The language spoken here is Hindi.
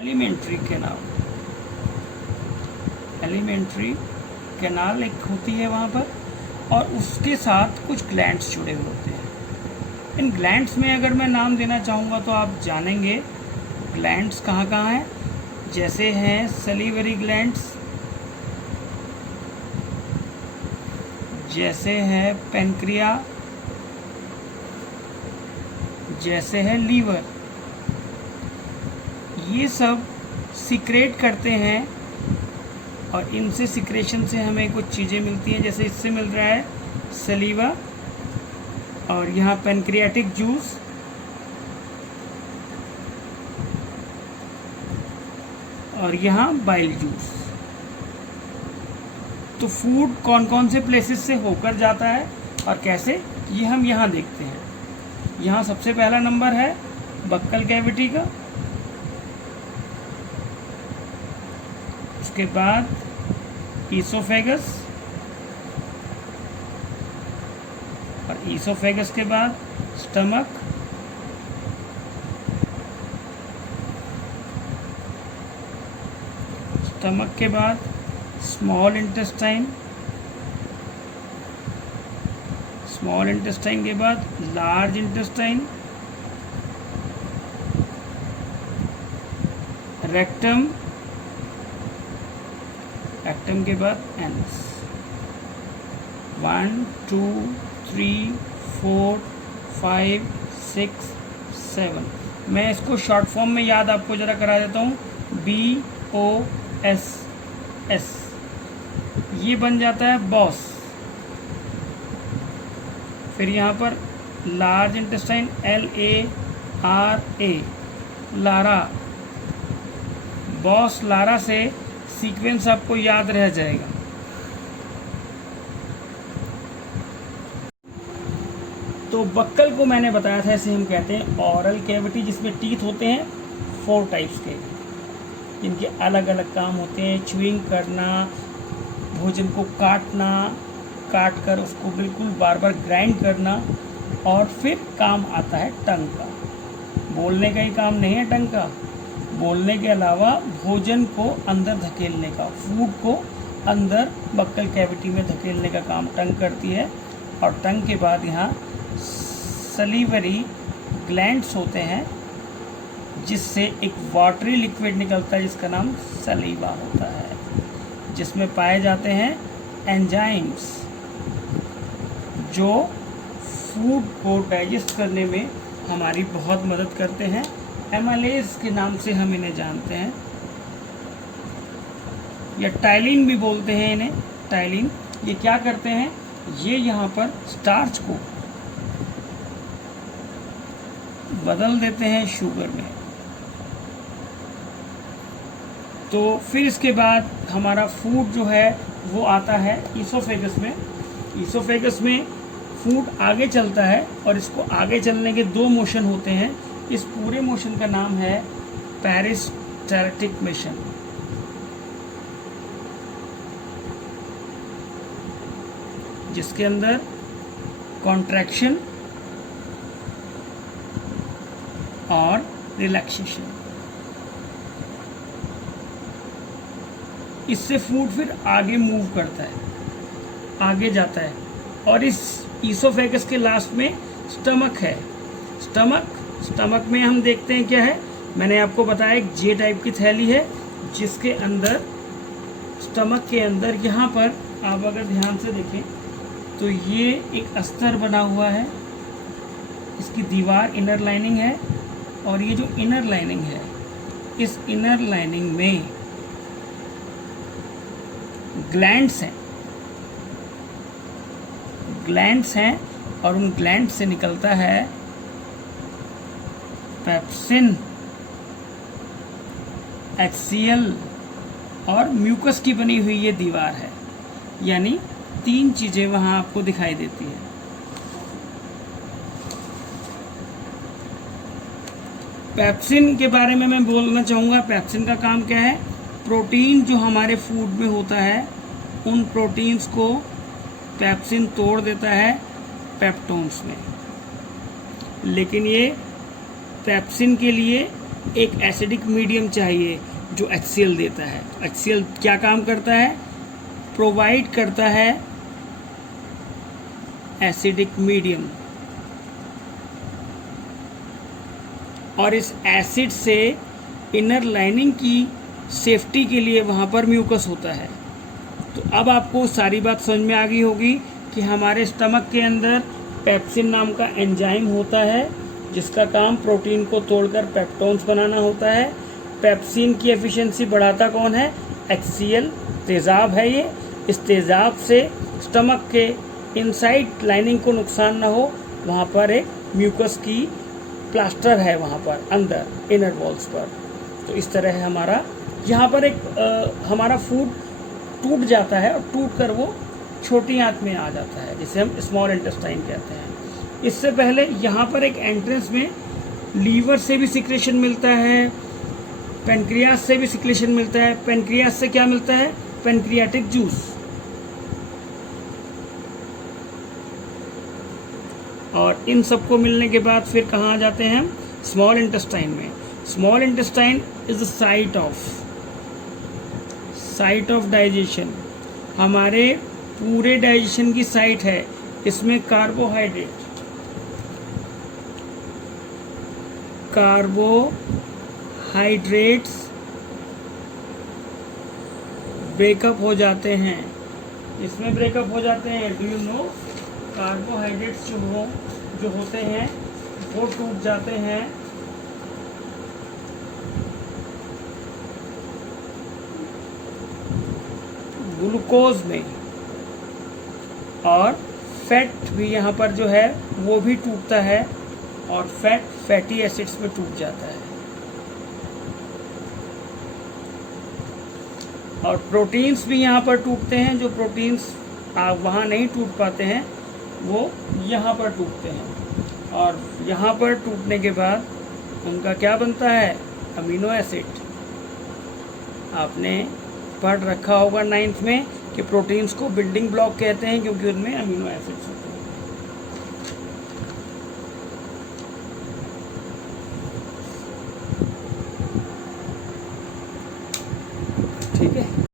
एलिमेंट्री कैनाल, एलिमेंट्री कैनाल एक होती है वहाँ पर, और उसके साथ कुछ ग्लैंड्स जुड़े हुए होते हैं। इन ग्लैंड्स में अगर मैं नाम देना चाहूँगा तो आप जानेंगे ग्लैंड्स कहाँ कहाँ हैं। जैसे हैं सलीवरी ग्लैंड्स, जैसे है पेनक्रिया, जैसे है लीवर। ये सब सीक्रेट करते हैं और इनसे सिक्रेशन से हमें कुछ चीज़ें मिलती हैं। जैसे इससे मिल रहा है सलीवा, और यहाँ पेनक्रियाटिक जूस, और यहाँ बाइल जूस। तो फूड कौन कौन से प्लेसेस से होकर जाता है और कैसे, ये हम यहाँ देखते हैं। यहाँ सबसे पहला नंबर है बक्कल कैविटी का, उसके बाद ईसोफेगस, और ईसोफेगस के बाद स्टमक, स्टमक के बाद स्मॉल इंटेस्टाइन, स्मॉल इंटेस्टाइन के बाद लार्ज इंटेस्टाइन, रेक्टम, रेक्टम के बाद एनस। 1 2 3 4 5 6 7। मैं इसको शॉर्ट फॉर्म में याद आपको ज़रा करा देता हूँ, BOSS। ये बन जाता है बॉस। फिर यहाँ पर large intestine LARA, Lara, boss Lara से सीक्वेंस आपको याद रह जाएगा। तो बक्कल को मैंने बताया था, इसे हम कहते हैं ऑरल कैविटी, जिसमें टीथ होते हैं 4 टाइप्स के, जिनके अलग अलग काम होते हैं। च्युइंग करना, भोजन को काटना, काट कर उसको बिल्कुल बार बार ग्राइंड करना, और फिर काम आता है टंग का। बोलने का ही काम नहीं है टंग का, बोलने के अलावा भोजन को अंदर धकेलने का, फूड को अंदर बक्कल कैविटी में धकेलने का काम टंग करती है। और टंग के बाद यहाँ सलीवरी ग्लैंड्स होते हैं, जिससे एक वाटरी लिक्विड निकलता है जिसका नाम सलीवा होता है, जिसमें पाए जाते हैं एंजाइम्स जो फूड को डाइजेस्ट करने में हमारी बहुत मदद करते हैं। एमालेज के नाम से हम इन्हें जानते हैं, या टाइलिन भी बोलते हैं इन्हें, टाइलिन। ये क्या करते हैं, ये यहाँ पर स्टार्च को बदल देते हैं शुगर में। तो फिर इसके बाद हमारा फूड जो है वो आता है ईसोफेगस में। ईसोफेगस में फूड आगे चलता है, और इसको आगे चलने के 2 मोशन होते हैं। इस पूरे मोशन का नाम है पेरिस्टाल्टिक मोशन। जिसके अंदर कॉन्ट्रैक्शन और रिलैक्सेशन, इससे फूड फिर आगे मूव करता है, आगे जाता है। और इस ईसोफेगस के लास्ट में स्टमक है। स्टमक में हम देखते हैं क्या है, मैंने आपको बताया एक J टाइप की थैली है, जिसके अंदर, स्टमक के अंदर यहाँ पर आप अगर ध्यान से देखें तो ये एक अस्तर बना हुआ है, इसकी दीवार इनर लाइनिंग है, और ये जो इनर लाइनिंग है, इस इनर लाइनिंग में ग्लैंड्स हैं, ग्लैंड्स हैं, और उन ग्लैंड से निकलता है पेप्सिन, एक्सियल और म्यूकस की बनी हुई ये दीवार है। यानी 3 चीजें वहां आपको दिखाई देती है। पेप्सिन के बारे में मैं बोलना चाहूँगा। पेप्सिन का काम क्या है, प्रोटीन जो हमारे फूड में होता है, उन प्रोटीन्स को पेप्सिन तोड़ देता है पेप्टोन्स में। लेकिन ये पेप्सिन के लिए एक एसिडिक मीडियम चाहिए जो HCl देता है। HCl क्या काम करता है? प्रोवाइड करता है एसिडिक मीडियम, और इस एसिड से इनर लाइनिंग की सेफ्टी के लिए वहाँ पर म्यूकस होता है। तो अब आपको सारी बात समझ में आ गई होगी कि हमारे स्टमक के अंदर पेप्सिन नाम का एंजाइम होता है जिसका काम प्रोटीन को तोड़कर पेप्टोन्स बनाना होता है। पेप्सिन की एफिशिएंसी बढ़ाता कौन है? HCl, तेज़ाब है ये। इस तेज़ाब से स्टमक के इनसाइड लाइनिंग को नुकसान ना हो, वहाँ पर एक म्यूकस की प्लास्टर है वहाँ पर अंदर इनर वॉल्स पर। तो इस तरह है हमारा यहाँ पर एक हमारा फूड टूट जाता है और टूट कर वो छोटी आंत में आ जाता है जिसे हम स्मॉल इंटेस्टाइन कहते हैं। इससे पहले यहाँ पर एक एंट्रेंस में लीवर से भी सिक्रेशन मिलता है, पेनक्रियास से भी सिक्रेशन मिलता है। पेनक्रियास से क्या मिलता है? Pancreatic juice. और इन सबको मिलने के बाद फिर कहाँ आ जाते हैं हम? स्मॉल इंटेस्टाइन में। Small intestine is the site of digestion, हमारे पूरे डाइजेशन की साइट है। इसमें कार्बोहाइड्रेट्स ब्रेकअप हो जाते हैं। इसमें ब्रेकअप हो जाते हैं। Do you know? कार्बोहाइड्रेट्स जो होते हैं वो टूट जाते हैं ग्लूकोज में, और फैट भी यहाँ पर जो है वो भी टूटता है, और फैटी एसिड्स में टूट जाता है। और प्रोटीन्स भी यहाँ पर टूटते हैं। जो प्रोटीन्स वहाँ नहीं टूट पाते हैं वो यहाँ पर टूटते हैं, और यहाँ पर टूटने के बाद उनका क्या बनता है? Amino acid. आपने पढ़ रखा होगा 9th में कि प्रोटीन्स को बिल्डिंग ब्लॉक कहते हैं क्योंकि उनमें अमीनो एसिड्स होते हैं। ठीक है।